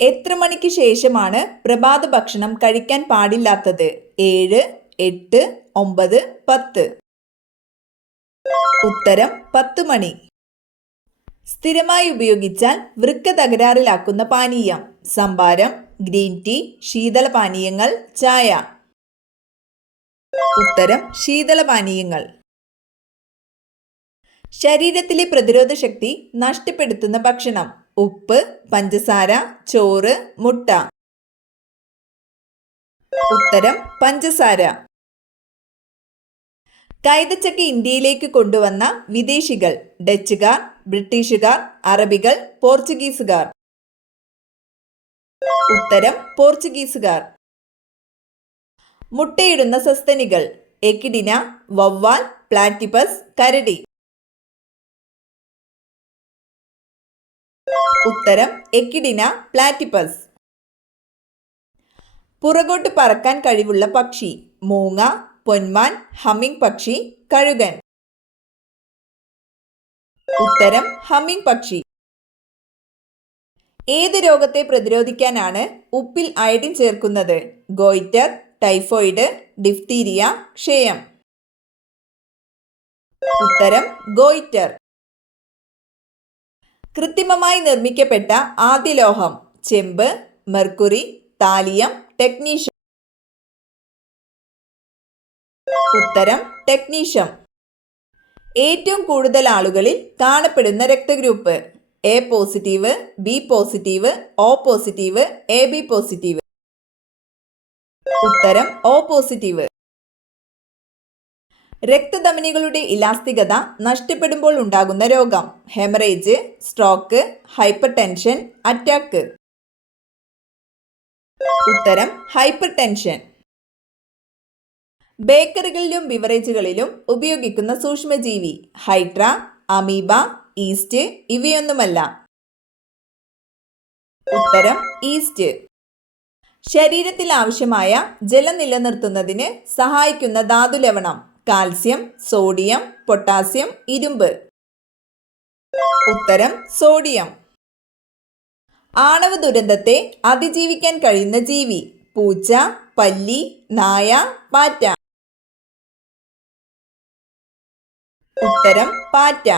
എത്ര മണിക്ക് ശേഷമാണ് പ്രഭാത ഭക്ഷണം കഴിക്കാൻ പാടില്ലാത്തത്? 7, 8, 9, 10. ഉത്തരം 10 മണി. സ്ഥിരമായി ഉപയോഗിച്ചാൽ വൃക്ക തകരാറിലാക്കുന്ന പാനീയം. സംഭാരം, ഗ്രീൻ ടീ, ശീതളപാനീയങ്ങൾ, ചായ. ഉത്തരം ശീതളപാനീയങ്ങൾ. ശരീരത്തിലെ പ്രതിരോധ ശക്തി നഷ്ടപ്പെടുത്തുന്ന ഭക്ഷണം. ഉപ്പ്, പഞ്ചസാര, ചോറ്, മുട്ട. ഉത്തരം പഞ്ചസാര. കൈതച്ചക്ക ഇന്ത്യയിലേക്ക് കൊണ്ടുവന്ന വിദേശികൾ. ഡച്ചുകാർ, ബ്രിട്ടീഷുകാർ, അറബികൾ, പോർച്ചുഗീസുകാർ. ഉത്തരം പോർച്ചുഗീസുകാർ. മുട്ടയിടുന്ന സസ്തനികൾ. എക്കിഡിന, വവ്വാൽ, പ്ലാറ്റിപ്പസ്, കരടി. ഉത്തരം എക്കിഡിന, പ്ലാറ്റിപ്പസ്. പുറകോട്ട് പറക്കാൻ കഴിവുള്ള പക്ഷി. മൂങ്ങ, പൊന്മാൻ, ഹമ്മിങ് പക്ഷി, കഴുകൻ. ഉത്തരം ഹമ്മിങ് പക്ഷി. ഏത് രോഗത്തെ പ്രതിരോധിക്കാനാണ് ഉപ്പിൽ അയഡിൻ ചേർക്കുന്നത്? ഗോയിറ്റർ, ടൈഫോയിഡ്, ഡിഫ്തീരിയ, ക്ഷയം. ഉത്തരം ഗോയിറ്റർ. കൃത്രിമമായി നിർമ്മിക്കപ്പെട്ട ആദ്യ ലോഹം. ചെമ്പ്, മെർക്കുറി, താലിയം, ടെക്നീഷ്യം. ഉത്തരം ടെക്നീഷ്യം. ഏറ്റവും കൂടുതൽ ആളുകളിൽ കാണപ്പെടുന്ന രക്തഗ്രൂപ്പ്. A positive, B positive, O positive, A B positive. ഉത്തരം ഒ പോസിറ്റീവ്. രക്തധമനികളുടെ ഇലാസ്തികത നഷ്ടപ്പെടുമ്പോൾ ഉണ്ടാകുന്ന രോഗം. Haemorrhage, stroke, hypertension, attack. ഉത്തരം ഹൈപ്പർ ടെൻഷൻ. ബേക്കറികളിലും ബിവറേജുകളിലും ഉപയോഗിക്കുന്ന സൂക്ഷ്മജീവി. ഹൈഡ്ര, അമീബ, ഈസ്റ്റ് ഇവയൊന്നുമല്ല. ഉത്തരം ഈസ്റ്റ്. ശരീരത്തിൽ ആവശ്യമായ ജലം നിലനിർത്തുന്നതിന് സഹായിക്കുന്ന ധാതുലവണം. കാൽസ്യം, സോഡിയം, പൊട്ടാസ്യം, ഇരുമ്പ്. ഉത്തരം സോഡിയം. ആണവ ദുരന്തത്തെ അതിജീവിക്കാൻ കഴിയുന്ന ജീവി. പൂച്ച, പല്ലി, നായ, പാറ്റ. ഉത്തരം പാറ്റ.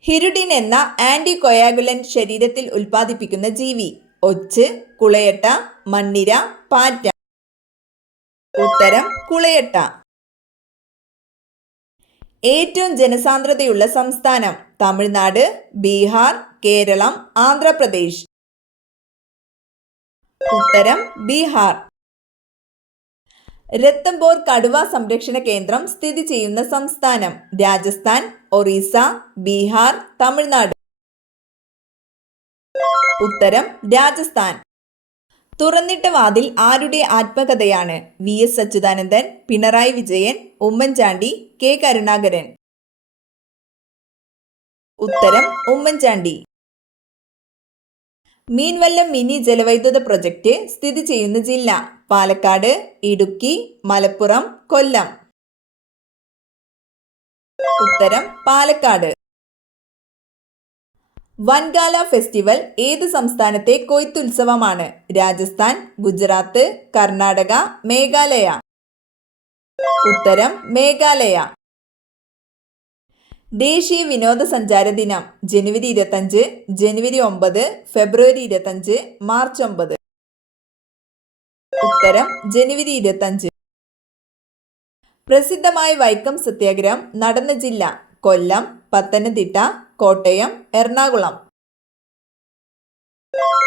ഹിരുഡിൻ എന്ന ആന്റികോയാഗുലന്റ് ശരീരത്തിൽ ഉൽപ്പാദിപ്പിക്കുന്ന ജീവി. ഒച്ച്, കുളയട്ട, മണ്ണിര, പാറ്റ. ഉത്തരം കുളയട്ട. ഏറ്റവും ജനസാന്ദ്രതയുള്ള സംസ്ഥാനം. തമിഴ്നാട്, ബീഹാർ, കേരളം, ആന്ധ്രാപ്രദേശ്. ഉത്തരം ബീഹാർ. രത്തംബോർ കടുവ സംരക്ഷണ കേന്ദ്രം സ്ഥിതി ചെയ്യുന്ന സംസ്ഥാനം. രാജസ്ഥാൻ, ഒറീസ, ബീഹാർ, തമിഴ്നാട്. ഉത്തരം രാജസ്ഥാൻ. തുറന്നിട്ട വാതിൽ ആരുടെ ആത്മകഥയാണ്? V S Achuthanandan, Pinarayi Vijayan, Oommen Chandy, K Karunakaran. ഉത്തരം ഉമ്മൻചാണ്ടി. മീൻവല്ലം മിനി ജലവൈദ്യുത പ്രൊജക്ട് സ്ഥിതി ചെയ്യുന്ന ജില്ല. പാലക്കാട്, ഇടുക്കി, മലപ്പുറം, കൊല്ലം. ഉത്തരം പാലക്കാട്. വൻഗാല ഫെസ്റ്റിവൽ ഏത് സംസ്ഥാനത്തെ കൊയ്ത്തുത്സവമാണ്? രാജസ്ഥാൻ, ഗുജറാത്ത്, കർണാടക, മേഘാലയ. ഉത്തരം മേഘാലയ. ദേശീയ വിനോദസഞ്ചാര ദിനം. ജനുവരി 25, ജനുവരി 9, ഫെബ്രുവരി 25, മാർച്ച് 9. ഉത്തരം ജനുവരി 25. പ്രസിദ്ധമായ വൈക്കം സത്യാഗ്രഹം നടന്ന ജില്ല. കൊല്ലം, പത്തനംതിട്ട, കോട്ടയം, എറണാകുളം.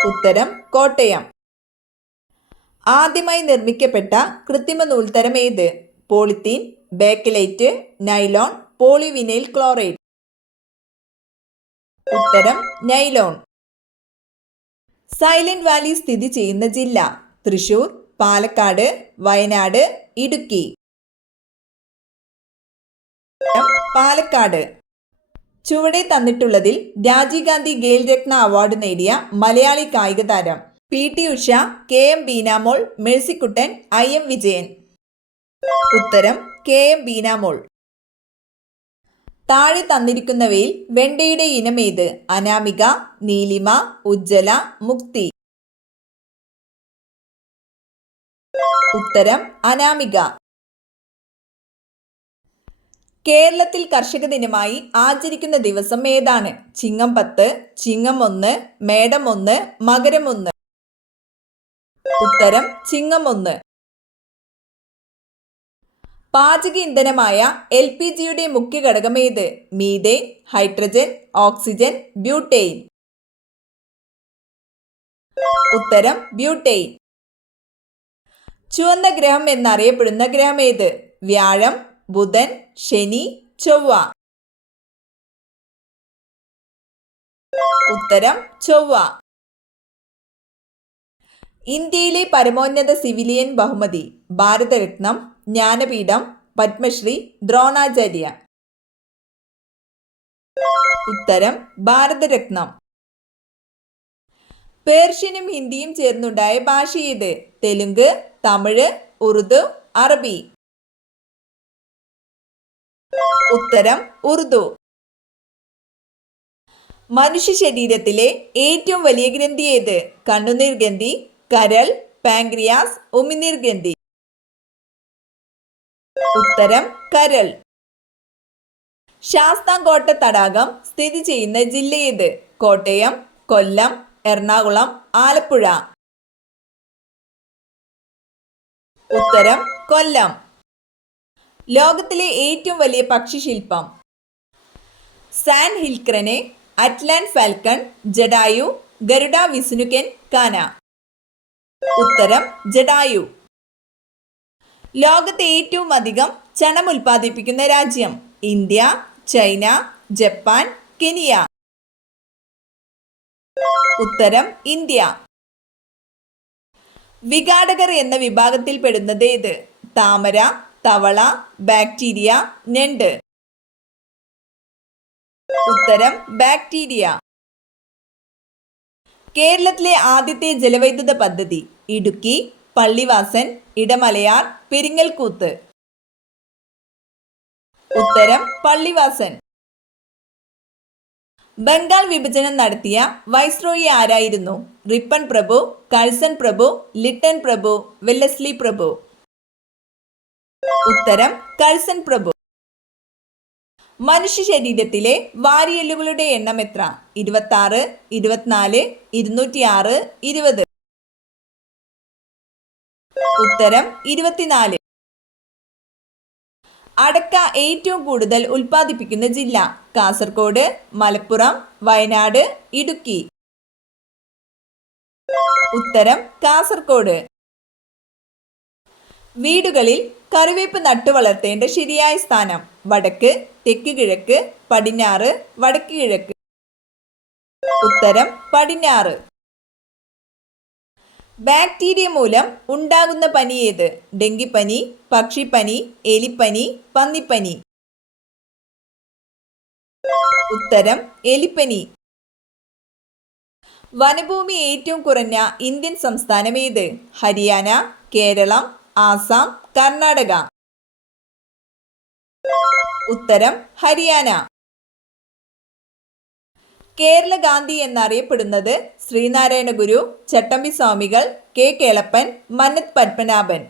ഉത്തരം കോട്ടയം. ആദ്യമായി നിർമ്മിക്കപ്പെട്ട കൃത്രിമ നൂൽത്തരം ഏത്? Polythene, Bakelite, nylon, polyvinyl chloride. ഉത്തരം നൈലോൺ. സൈലന്റ് വാലി സ്ഥിതി ചെയ്യുന്ന ജില്ല. തൃശൂർ, പാലക്കാട്, വയനാട്, ഇടുക്കി. പാലക്കാട്. ചുവടെ തന്നിട്ടുള്ളതിൽ രാജീവ് ഗാന്ധി ഖേൽ രത്ന അവാർഡ് നേടിയ മലയാളി കായിക താരം. PT Usha, KM Beenamol, Mercykuttan, IM Vijayan. ഉത്തരം KM ബീനാമോൾ. താഴെ തന്നിരിക്കുന്നവയിൽ വെണ്ടയുടെ ഇനമേത്? അനാമിക, നീലിമ, ഉജ്ജല, മുക്തി. ഉത്തരം അനാമിക. കേരളത്തിൽ കർഷക ദിനമായി ആചരിക്കുന്ന ദിവസം ഏതാണ്? ചിങ്ങം 10, ചിങ്ങം 1, മേടം 1, മകരം 1. ഉത്തരം ചിങ്ങം 1. പാചക ഇന്ധനമായ LPGയുടെ മുഖ്യ ഘടകം ഏത്? Methane, hydrogen, oxygen, butane. ഉത്തരം ബ്യൂട്ടെയിൻ. ചുവന്ന ഗ്രഹം എന്നറിയപ്പെടുന്ന ഗ്രഹം ഏത്? വ്യാഴം, ബുധൻ, ശനി, ചൊവ്വ. ഉത്തരം ചൊവ്വ. ഇന്ത്യയിലെ പരമോന്നത സിവിലിയൻ ബഹുമതി? ഭാരതരത്നം, ജ്ഞാനപീഠം, പത്മശ്രീ, ദ്രോണാചാര്യ. ഉത്തരം ഭാരതരത്നം. പേർഷ്യനും ഹിന്ദിയും ചേർന്നുണ്ടായ ഭാഷ ഏത്? തെലുങ്ക്, തമിഴ്, ഉറുദു, അറബി. ഉത്തരം ഉറുദു. മനുഷ്യ ശരീരത്തിലെ ഏറ്റവും വലിയ ഗ്രന്ഥി ഏത്? കണ്ണുനീർ ഗ്രന്ഥി, കരൾ, പാൻക്രിയാസ്, ഉമിനീർ ഗ്രന്ഥി. ഉത്തരം കരൾ. ശാസ്താംകോട്ട തടാകം സ്ഥിതി ചെയ്യുന്ന ജില്ല ഏത്? കോട്ടയം, കൊല്ലം, എറണാകുളം, ആലപ്പുഴ. ഉത്തരം കൊല്ലം. ലോകത്തിലെ ഏറ്റവും വലിയ പക്ഷിശില്പം? സാൻ ഹിൽക്രനെ, അറ്റ്ലാന്റ് falcon, Jatayu, Garuda Wisnu Kencana. ഉത്തരം ജഡായു. ലോകത്തെ ഏറ്റവും അധികം ചണം ഉൽപ്പാദിപ്പിക്കുന്ന രാജ്യം? India, China, Japan, Kenya. ഉത്തരം ഇന്ത്യ. വിഘാടകർ എന്ന വിഭാഗത്തിൽ പെടുന്നത് ഏത്? താമര, തവള, ബാക്ടീരിയ, ഞണ്ട്. ഉത്തരം ബാക്ടീരിയ. കേരളത്തിലെ ആദ്യത്തെ ജലവൈദ്യുത പദ്ധതി? ഇടുക്കി, പള്ളിവാസൻ, ഇടമലയാർ, പെരിങ്ങൽകൂത്ത്. ഉത്തരം പള്ളിവാസൻ. ബംഗാൾ വിഭജനം നടത്തിയ വൈസ്രോയി ആരായിരുന്നു? റിപ്പൺ പ്രഭു, കഴ്സൺ പ്രഭു, ലിട്ടൺ പ്രഭു, വെല്ലസ്ലി പ്രഭു. ഉത്തരം കഴ്സൺ പ്രഭു. മനുഷ്യ ശരീരത്തിലെ വാരിയെല്ലുകളുടെ എണ്ണം എത്ര? 26, 24, 206, 20. ഉത്തരം 24. അടക്ക ഏറ്റവും കൂടുതൽ ഉൽപ്പാദിപ്പിക്കുന്ന ജില്ല? കാസർഗോഡ്, മലപ്പുറം, വയനാട്, ഇടുക്കി. ഉത്തരം കാസർഗോഡ്. വീടുകളിൽ കറിവേപ്പ് നട്ടു വളർത്തേണ്ട ശരിയായ സ്ഥാനം? വടക്ക്, തെക്ക് കിഴക്ക്, പടിഞ്ഞാറ്, വടക്ക് കിഴക്ക്. ഉത്തരം പടിഞ്ഞാറ്. ബാക്ടീരിയ മൂലം ഉണ്ടാകുന്ന പനി ഏത്? ഡെങ്കിപ്പനി, പക്ഷിപ്പനി, എലിപ്പനി, പന്നിപ്പനി. ഉത്തരം എലിപ്പനി. വനഭൂമി ഏറ്റവും കുറഞ്ഞ ഇന്ത്യൻ സംസ്ഥാനം ഏത്? ഹരിയാന, കേരളം, ആസാം, കർണാടക. ഉത്തരം ഹരിയാന. കേരള ഗാന്ധി എന്നറിയപ്പെടുന്നത്? ശ്രീനാരായണ ഗുരു, ചട്ടമ്പി സ്വാമികൾ, കെ കേളപ്പൻ, മന്നത്ത് പത്മനാഭൻ.